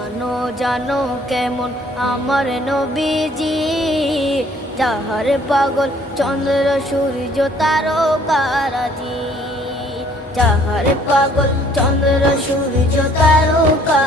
জানো জানো কেমন আমার নবীজি, যাহার পাগল চন্দ্র সূর্য তারকারাজি, যাহার পাগল চন্দ্র সূর্য তারকা